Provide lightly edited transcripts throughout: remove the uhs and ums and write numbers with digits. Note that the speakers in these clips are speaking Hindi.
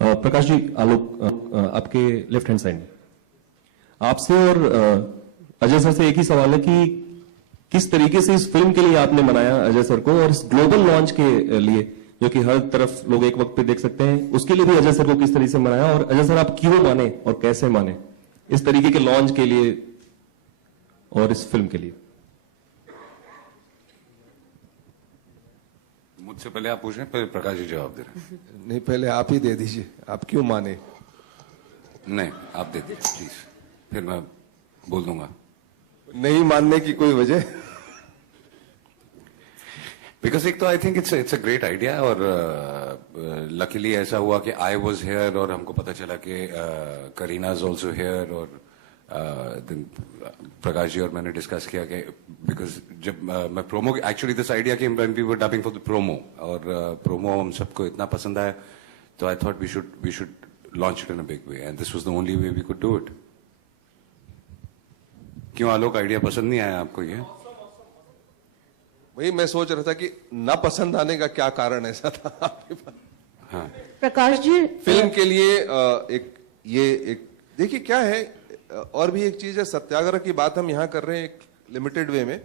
प्रकाश जी, आलोक, आपके लेफ्ट हैंड साइड में आपसे और अजय सर से एक ही सवाल है कि किस तरीके से इस फिल्म के लिए आपने मनाया अजय सर को, और इस ग्लोबल लॉन्च के लिए जो कि हर तरफ लोग एक वक्त पे देख सकते हैं, उसके लिए भी अजय सर को किस तरीके से मनाया, और अजय सर आप क्यों माने और कैसे माने इस तरीके के लॉन्च के लिए और इस फिल्म के लिए? मुझसे पहले आप पूछ रहे हैं, पहले प्रकाश जी जवाब दे रहे हैं? नहीं, पहले आप ही दे दीजिए। आप क्यों माने? नहीं, आप दे दीजिए प्लीज, फिर मैं बोल दूंगा। नहीं मानने की कोई वजह? बिकॉज एक तो I think it's a great idea, और लकीली ऐसा हुआ कि आई वॉज हेयर और हमको पता चला कि करीना इज ऑल्सो हेयर, और प्रकाश जी और मैंने डिस्कस किया कि बिकॉज जब मैं promo, actually this idea came when we were dubbing for the promo, और प्रोमो हम सबको इतना पसंद आया, तो I thought we should launch it in a big way, and this was the only way we could do it. क्यों आलोक, आइडिया पसंद नहीं आया आपको? ये वही मैं सोच रहा था कि ना पसंद आने का क्या कारण ऐसा था आपके पास? हाँ प्रकाश जी, फिल्म के लिए एक देखिए क्या है, और भी एक चीज है, सत्याग्रह की बात हम यहां कर रहे हैं एक लिमिटेड वे में,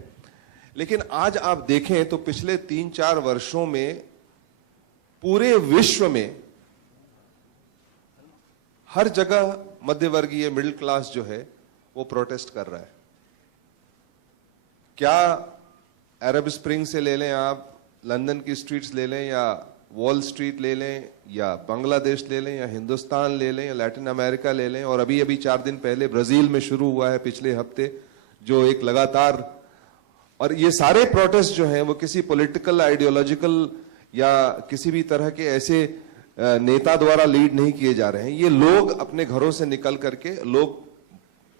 लेकिन आज आप देखें तो पिछले 3-4 वर्षों में पूरे विश्व में हर जगह मध्यवर्गीय मिडिल क्लास जो है वो प्रोटेस्ट कर रहा है। क्या अरब स्प्रिंग से ले लें आप, लंदन की स्ट्रीट्स ले लें, या वॉल स्ट्रीट ले लें, या बांग्लादेश ले लें, या हिंदुस्तान ले लें, या लैटिन अमेरिका ले लें, और अभी 4 दिन पहले ब्राजील में शुरू हुआ है पिछले हफ्ते, जो एक लगातार, और ये सारे प्रोटेस्ट जो हैं वो किसी पॉलिटिकल, आइडियोलॉजिकल या किसी भी तरह के ऐसे नेता द्वारा लीड नहीं किए जा रहे हैं। ये लोग अपने घरों से निकल करके लोग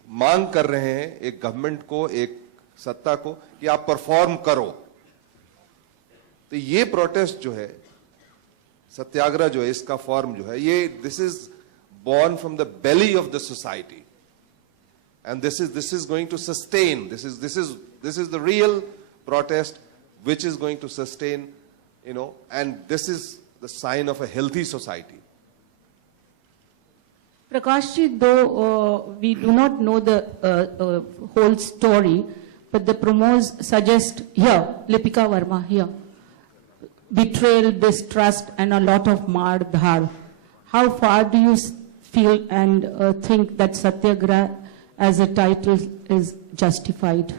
मांग कर रहे हैं एक गवर्नमेंट को, एक सत्ता को, कि आप परफॉर्म करो। तो ये प्रोटेस्ट जो है, सत्याग्रह जो है, इसका फॉर्म जो है, ये this is born from the belly of the society, and this is going to sustain, this is the real protest which is going to sustain, and this is the sign of a healthy society. Prakash ji, though we do not know the whole story, but the promos suggest here, Lipika Verma here, betrayal, distrust, and a lot of maar dhar. How far do you feel and think that Satyagraha as a title is justified?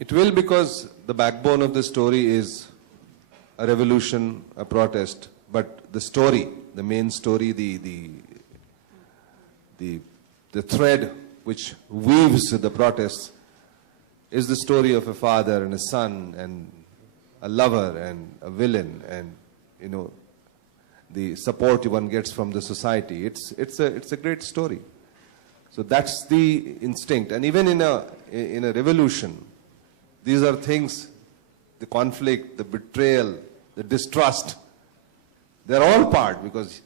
It will, because the backbone of the story is a revolution, a protest, but the story, the main story, the thread which weaves the protests is the story of a father and a son and a lover and a villain, and the support one gets from the society. It's a great story. So that's the instinct, and even in a revolution, these are things, the conflict, the betrayal, the distrust, they're all part, because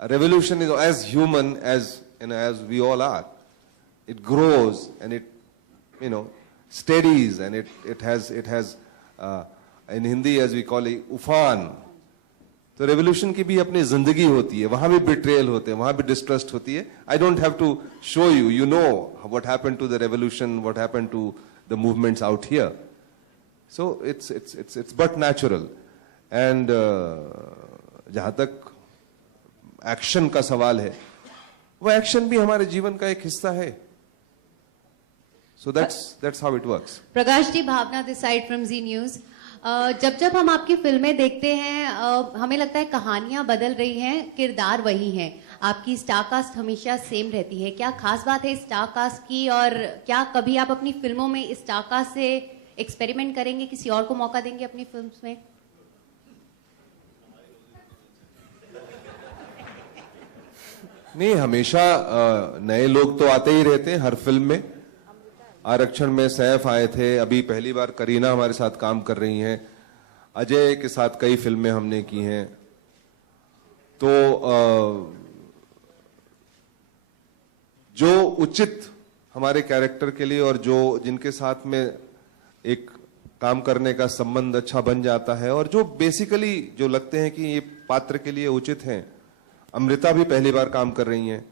a revolution is as human as we all are. It grows and it steadies, and it has in Hindi as we call it ufan. तो रेवोल्यूशन की भी अपनी जिंदगी होती है, वहां भी बिट्रेयल होते हैं, वहां भी डिस्ट्रस्ट होती है. I don't have to show you, you know what happened to the revolution, what happened to the movements out here. So it's but natural. And जहां तक एक्शन का सवाल है, वो एक्शन भी हमारे जीवन का एक हिस्सा है. So that's how it works. Prakash ji, Bhavna this side from Zee News. जब हम आपकी फिल्में देखते हैं, हमें लगता है कहानियां बदल रही हैं, किरदार वही हैं. आपकी स्टार कास्ट हमेशा सेम रहती है. क्या खास बात है स्टार कास्ट की, और क्या कभी आप अपनी फिल्मों में इस स्टार कास्ट से एक्सपेरिमेंट करेंगे, किसी और को मौका देंगे अपनी फिल्म्स में? नहीं, हमेशा नए लोग तो आते ही रहते हैं हर फिल्म में. आरक्षण में सैफ आए थे, अभी पहली बार करीना हमारे साथ काम कर रही हैं, अजय के साथ कई फिल्में हमने की हैं. तो जो उचित हमारे कैरेक्टर के लिए और जो जिनके साथ में एक काम करने का संबंध अच्छा बन जाता है, और जो बेसिकली जो लगते हैं कि ये पात्र के लिए उचित हैं। अमृता भी पहली बार काम कर रही हैं,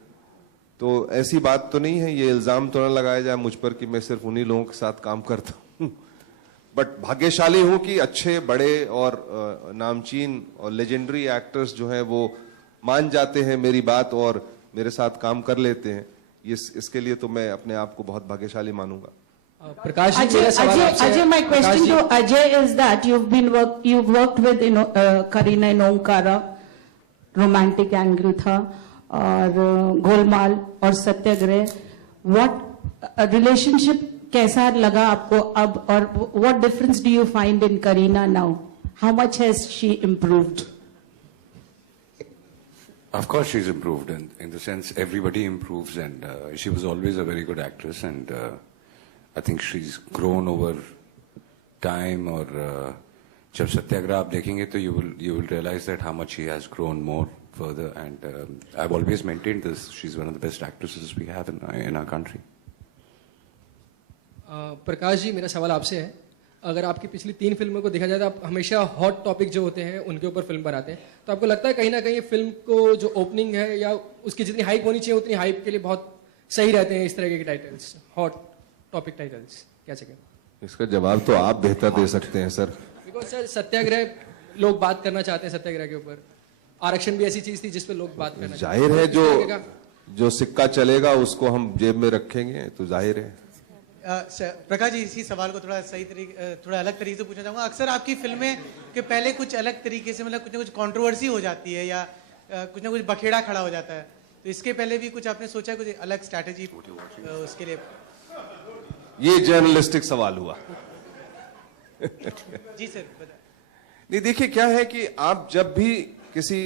तो ऐसी बात तो नहीं है, ये इल्जाम तो न लगाया जाए मुझ पर कि मैं सिर्फ उन्हीं लोगों के साथ काम करता हूं। बट भाग्यशाली हूं कि अच्छे बड़े और नामचीन और लेजेंडरी एक्टर्स जो हैं वो मान जाते हैं मेरी बात और मेरे साथ काम कर लेते हैं। इसके लिए तो मैं अपने आप को बहुत भाग्यशाली मानूंगा। प्रकाश जी, मेरा सवाल आपसे है। Ajay, my Prakash question ji, to Ajay is that you've worked with Kareena in Omkara, romantic angle था, और गोलमाल और सत्याग्रह। What relationship कैसा लगा आपको अब, और what difference do you find in Kareena now? How much has she improved? Of course, she's improved in the sense everybody improves, and she was always a very good actress, and I think she's grown over time. और जब सत्याग्रह आप देखेंगे तो you will realize that how much she has grown more further, and I've always maintained this. She's one of the best actresses we have in our country. Prakash ji, मेरा सवाल आपसे है। अगर आपकी पिछली 3 फिल्मों को देखा जाए तो आप हमेशा हॉट टॉपिक जो होते हैं उनके ऊपर फिल्म बनाते हैं, तो आपको लगता है कहीं ना कहीं फिल्म को जो ओपनिंग है या उसकी जितनी हाइप होनी चाहिए उतनी हाइप के लिए बहुत सही रहते हैं इस तरह के टाइटल्स, हॉट टॉपिक टाइटल्स? क्या चाहिए इसका जवाब तो आप बेहतर दे सकते हैं सर। बिकॉज सर, सत्याग्रह लोग बात करना चाहते हैं, सत्याग्रह के ऊपर। आरक्षण भी ऐसी चीज थी जिसपे लोग बात करना जाहिर है जो सिक्का चलेगा उसको हम जेब में रखेंगे, तो जाहिर है। प्रकाश जी, इसी सवाल को थोड़ा अलग तरीके से पूछना चाहूंगा। अक्सर आपकी फिल्में के पहले कुछ अलग तरीके से, मतलब कुछ ना कुछ कंट्रोवर्सी हो जाती है या कुछ ना कुछ बखेड़ा खड़ा हो जाता है, तो इसके पहले भी कुछ आपने सोचा, कुछ अलग स्ट्रैटेजी उसके लिए? ये जर्नलिस्टिक सवाल हुआ। जी सर, नहीं, देखिए क्या है कि आप जब भी किसी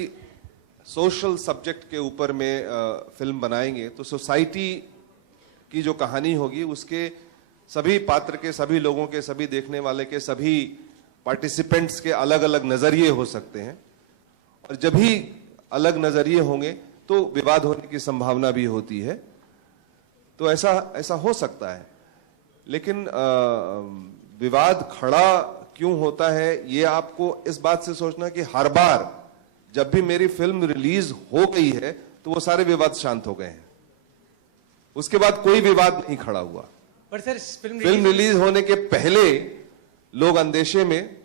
सोशल सब्जेक्ट के ऊपर में फिल्म बनाएंगे तो सोसाइटी की जो कहानी होगी उसके सभी पात्र के, सभी लोगों के, सभी देखने वाले के, सभी पार्टिसिपेंट्स के अलग अलग नजरिए हो सकते हैं, और जब भी अलग नजरिए होंगे तो विवाद होने की संभावना भी होती है। तो ऐसा हो सकता है, लेकिन विवाद खड़ा क्यों होता है ये आपको इस बात से सोचना कि हर बार जब भी मेरी फिल्म रिलीज हो गई है तो वो सारे विवाद शांत हो गए हैं, उसके बाद कोई विवाद नहीं खड़ा हुआ। पर सर, फिल्म रिलीज होने के पहले लोग अंदेशे में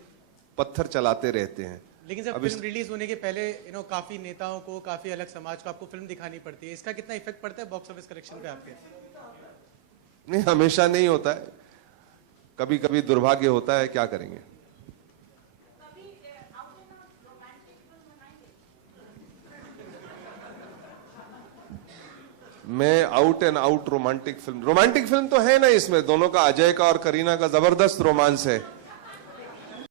पत्थर चलाते रहते हैं। लेकिन सर, फिल्म रिलीज होने के पहले काफी नेताओं को, काफी अलग समाज को आपको फिल्म दिखानी पड़ती है, इसका कितना इफेक्ट पड़ता है बॉक्स ऑफिस कलेक्शन पे आपके? नहीं, हमेशा नहीं होता है, कभी कभी दुर्भाग्य होता है, क्या करेंगे। मैं out and out romantic film तो है ना, इसमें दोनों का, अजय का और करीना का जबरदस्त रोमांस है।